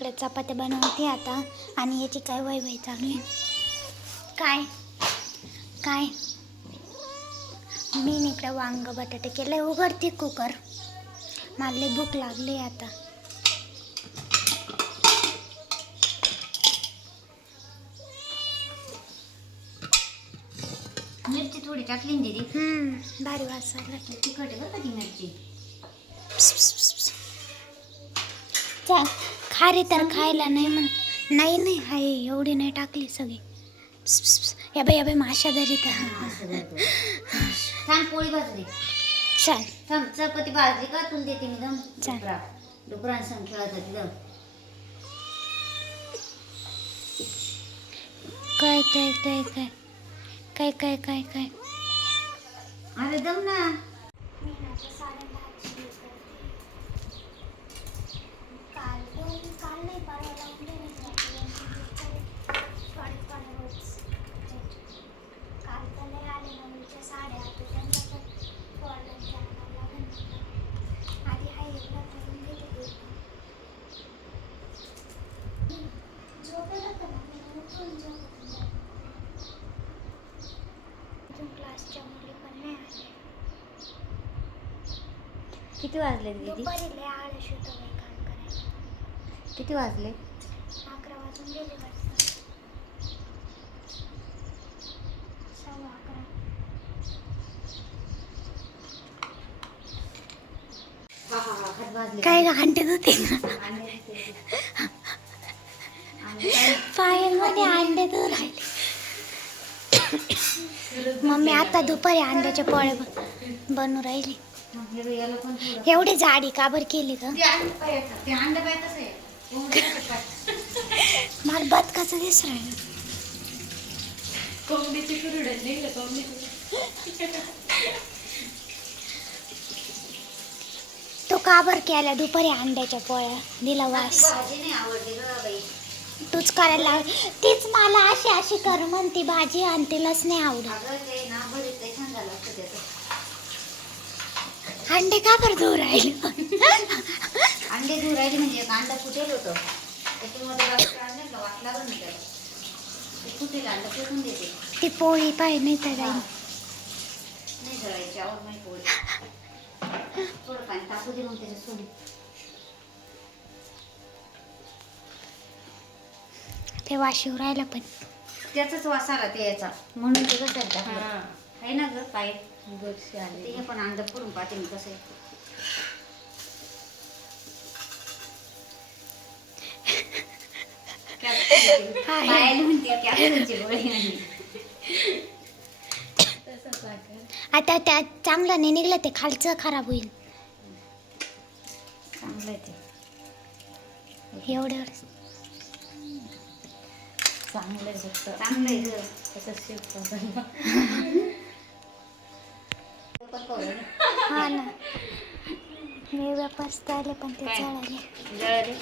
इकडे चपात्या बनवते आता आणि याची काय वय वय चालू आहे? काय? काय? मी इकडे वांग बटाटे केले उघडते कुकर. मला लई भूक लागली आता. मिरची थोडी टाकली ना दीदी. हम्म भारी वासायला तिखट आहे बरं का ती मिरची? चा खारी तर खायला नाही म्हण. नाही नाही हाय एवढी नाही टाकली सगळी. या बाई या बाई माशा करतो. छान पोळी भाजू दे चल. थांब चपाती भाजली का? तुला देते मी दम चाल. डुकरा डुकरांसंग खेळत होती दम काय काय काय काय? काय काय काय काय? अरे दम ना क्लासच्या मुली पण नाही आल्या किती वाजले दीदी? दुपारी लय आळस होतं बाई काम करायला. किती वाजले? अकरा वाजून गेले वाटतं. सव्वा अकरा. हा हा हा खात वाजले काय घंटे होते. पायांमध्ये अंडे दूर राहिले. मम्मी आता दुपारी अंड्याचे पोळे ब- बनवू राहिली. एवढी जाडी का बर केली ग? मला भात कस दिस तो का बर केला दुपारी अंड्याच्या पोळ्या? दिला वास. तूच करायला तीच मला अशी अशी कर म्हणती भाजी आणि नाही आवडत. अंडे का बरं दूर राहिले अंडे धुवून राहिली म्हणजे एक अंडा फुटेल होतं. त्याच्यामध्ये बाकी अंडे का वाट लागलं नाही त्याला ते फुटेल अंडा फेकून देते. ती पोळी पाय नाही तर हा. राहील नाही जळायची आवड नाही पोळी. थोडं पाणी टाकू दे मग त्याच्यात सोडून. ते वाशिव राहिला पण. त्याचाच वास आला ते याचा. म्हणून ते कसं टाकलं. आहे ना ग पाय? हे पण अंडा फोडून पाहते मी कसं आता त्या चांगलं नाही निघलं ते खालचं खराब होईल. चांगलं आहे ते. एवढं. चांगलं चांगलं आहे ग. हा ना मी व्यापार आले पण ते काय? जळाले जळाले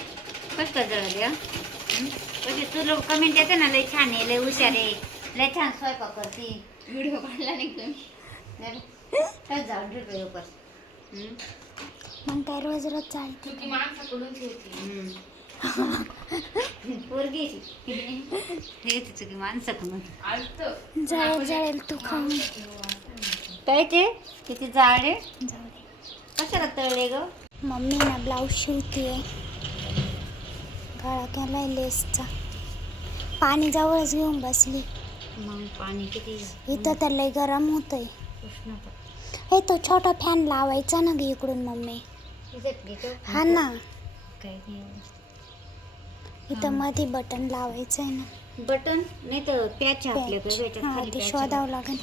कसं काय जळाले हा? हं? म्हणजे तू लोक कमेंट येते ना लय छान आहे लय हुशार आहे लय छान स्वयंपाक करते व्हिडिओ काढला नाही तुम्ही काय जाऊ व्हिडिओ कर हं? मग काय रोज रोज चालते हं. पोरगी आहे ती. हे ती चुकी माणसाकडून जळेल जळेल तू खाऊन काय ते किती जाड आहे? कशाला तळले ग? मम्मी ना ब्लाऊज शिवतीये. गळा केलाय लेसचा. पाणी जवळच घेऊन बसली. मग पाणी किती इथं तर लय गरम होतंय. उष्णता हे तो छोटा फॅन लावायचा ना ग इकडून मम्मी. इथेच घेतो. हा ना. काही नाही इथं मध्ये बटन लावायचं आहे ना. बटन? नाही तर पॅच आहे आपल्याकडे याच्यात हा खाली ते पॅच शोधावं लागेल.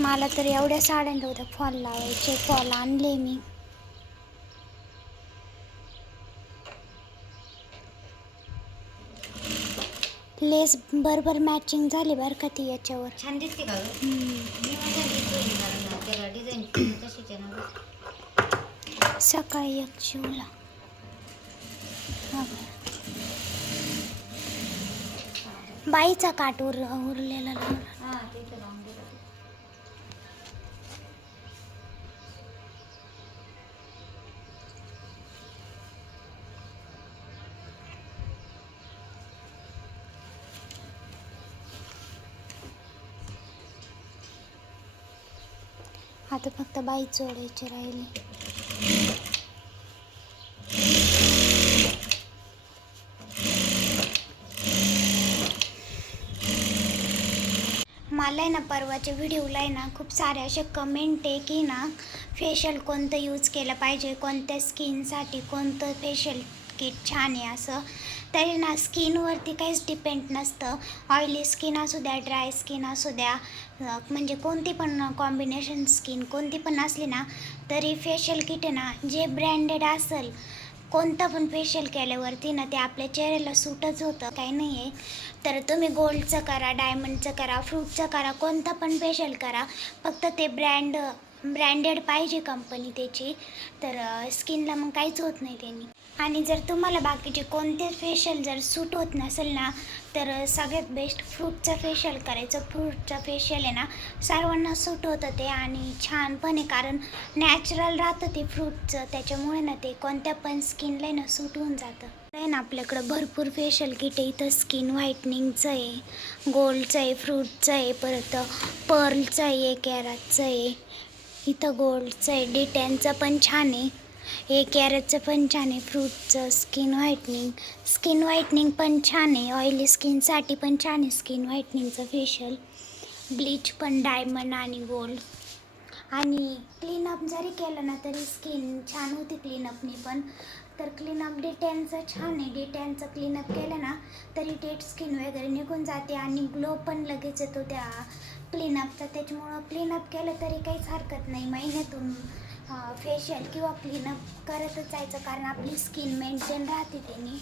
मला तर एवढ्या साड्यांना होत्या फॉल लावायचे फॉल आणले मी. लेस बरोबर मॅचिंग झाली बरं का ती याच्यावर. छान दिसते का गं? हम्म. मी माझ्या घेतोय कारण त्याला डिझाईन तशीच आहे ना गं. सकाळी एक शिवला. हा बरं. बाईचा काट उर उरलेला लावला हा ते तर लावून आता फक्त बाई चोडायची राहिली. मला आहे ना परवाच्या व्हिडिओला आहे ना खूप सारे असे कमेंट आहे की ना फेशियल कोणतं यूज केलं पाहिजे कोणत्या स्किनसाठी कोणतं फेशियल किट छान आहे असं. तरी ना स्किनवरती काहीच डिपेंड नसतं. ऑइली स्किन असू द्या ड्राय स्किन असू द्या म्हणजे कोणती पण कॉम्बिनेशन स्किन कोणती पण असली ना तरी फेशियल किट आहे ना जे ब्रँडेड असेल कोणतं पण फेशियल केल्यावरती ना ते आपल्या चेहऱ्याला सूटच होतं काही नाही आहे. तर तुम्ही गोल्डचं करा डायमंडचं करा फ्रूटचं करा कोणतं पण फेशियल करा फक्त ते ब्रँड ब्रँडेड पाहिजे कंपनी त्याची तर स्किनला मग काहीच होत नाही त्यांनी. आणि जर तुम्हाला बाकीचे कोणते फेशियल जर सूट होत नसेल ना तर सगळ्यात बेस्ट फ्रूटचं फेशियल करायचं. फ्रूटचं फेशियल आहे ना सर्वांना सूट होतं ते आणि छान पण आहे कारण नॅचरल राहतं ते फ्रूटचं त्याच्यामुळे ना ते कोणत्या पण स्किनला ना सूट होऊन जातं. आहे ना आपल्याकडं भरपूर फेशियल किट आहे. इथं स्किन व्हाईटनिंगचं आहे गोल्डचं आहे फ्रूटचं आहे परत पर्लचं आहे कॅराटचं आहे. इथं गोल्डचं आहे डिटॅनचं पण छान आहे. हे कॅरेटचं पण छान आहे. फ्रूटचं स्किन व्हाईटनिंग स्किन व्हाईटनिंग पण छान आहे. ऑइली स्किनसाठी पण छान आहे स्किन व्हाईटनिंगचं फेशियल ब्लीच पण डायमंड आणि गोल्ड आणि क्लीनअप जरी केलं ना तरी स्किन छान होती क्लीनअपनी पण. तर क्लीनअप डिटॅनचं छान आहे. डिटेनचं क्लीनअप केलं ना तरी डेट स्किन वगैरे निघून जाते आणि ग्लो पण लगेच येतो त्या क्लीनअपचा त्याच्यामुळं क्लीनअप केलं तरी काहीच हरकत नाही. महिन्यातून फेशियल किंवा क्लीनअप करतच जायचं कारण आपली स्किन मेंटेन राहते त्यांनी.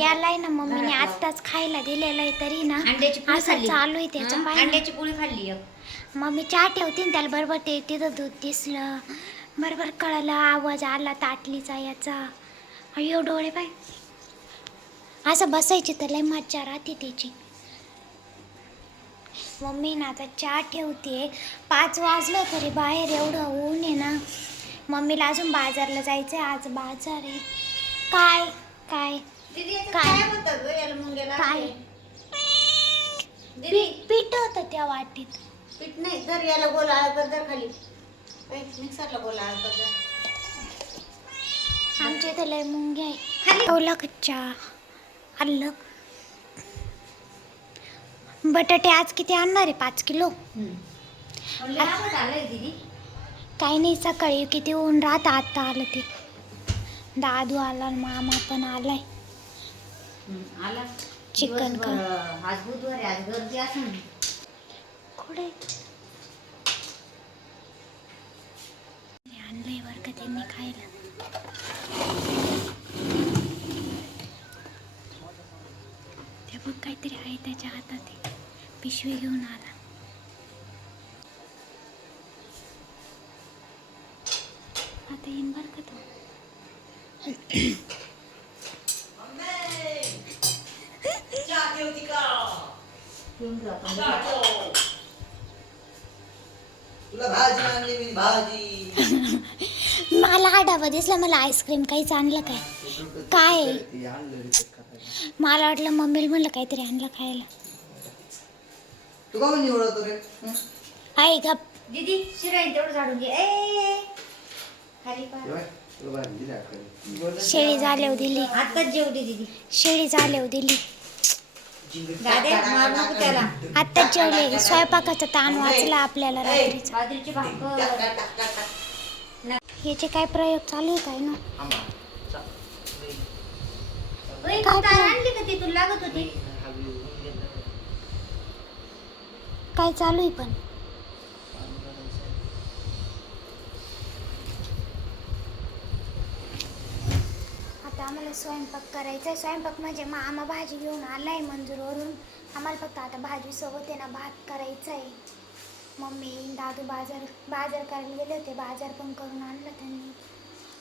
याला आहे ना मम्मीने आत्ताच खायला दिलेलं आहे तरी ना अंड्याची पोळी असं खाल्ली. चालू आहे त्याचं हं? पाय अंड्याची पोळी खाल्ली एक. मम्मी चहा ठेवते ना त्याला बरोबर ते तिथं दूध दिसलं. बरोबर कळलं आवाज आला ताटलीचा याचा. अयो डोळे पाय असं बसायची तर लय मज्जा राहते त्याची. मम्मी ना आता चहा ठेवते. पाच वाजलं तरी बाहेर एवढं ऊन आहे ना. मम्मीला अजून बाजारला जायचं आहे आज बाजार आहे. काय? काय? काय? काय पीठ होतं त्या वाटीत. पीठ नाही. तर याला गोल जर खाली. ऐ, मिक्सरला गोल. आमच्या इथं लय मुंग्या आहे. खाली. ठेवला कच्चा आलं. बटाटे आज किती आणणार आहे? पाच किलो. दीदी. काही नाही सकाळी किती ऊन राहत आता आलं ते. दादू आला मामा पण आलाय. आला. चिकन का? दिवसभर, आज बुधवार आहे, आज गर्दी असं कुठे आणलंय बरं का त्यांनी खायला. ते बघ काहीतरी आहे त्याच्या हातात. पिशवी घेऊन आला. आता येईन बरं का तो? मला हा डबा दिसला मला आईस्क्रीम काहीच आणलं काय? काय? मला वाटलं मम्मीला म्हणलं काहीतरी आणलं खायला. तू का निवडतो रे? आहे का दीदी शिराई तेवढं झाडून घे. ए खाली शेळी झाल्यावर दिली. आत्ताच जेवली दीदी. शेळी झाल्यावर दिली. दादे मार नको त्याला. जेवले स्वयंपाकाचा ताण वाचला आपल्याला रात्रीचा. बाजरीची भाकर. याचे काय प्रयोग चालू आहे काय ना? काय? आणली का ती? लागत होती? काय चालू आहे पण. आता आम्हाला स्वयंपाक करायचा आहे. स्वयंपाक म्हणजे मामा भाजी घेऊन आलाय मंजूरवरून. आम्हाला फक्त आता भाजी सोबत आहे ना भात करायचा आहे. मम्मी दादू बाजार बाजार करायला गेले होते. बाजार पण करून आणलं त्यांनी.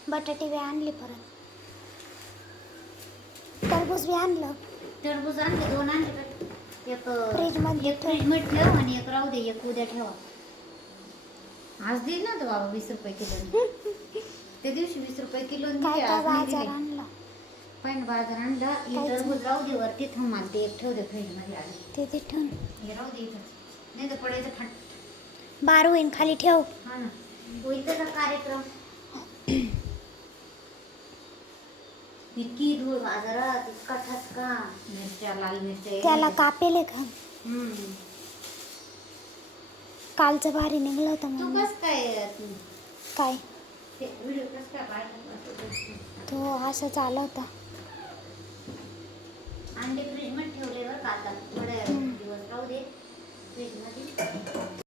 बटाटे बी आणले परत. टरबूज बी आणलं. टरबूज आणले दोन आणले? एक फ्रीजमध्ये एक फ्रीजमध्ये ठेव आणि एक राहू दे एक उद्या ठेवा. आज देईल ना तो बाबा वीस रुपये किलो त्या दिवशी वीस रुपये किलो काय काय बाजार आणला? पण बाजार आणला हे टरबूज राहू दे वरती थांब ते एक ठेव दे फ्रीजमध्ये ते ते ठेवून. हे राहू दे इथं. नाही तर पडायचं फाट बार होईन खाली ठेव. हा ना. होईल कार्यक्रम. इतकी धूळ बाजारात इतका ठसका. मिरच्या लाल मिरच्या त्याला कापेल का? हम्म. कालचं भारी निघलं होतं तू मग कस काय काय? ते व्हिडिओ कस काय पाहिजे तो असं आला होता अंडे फ्रीजमध्ये ठेवले बरं का आता. थोडे हम्म. दिवस राहू दे. फ्रीजमध्ये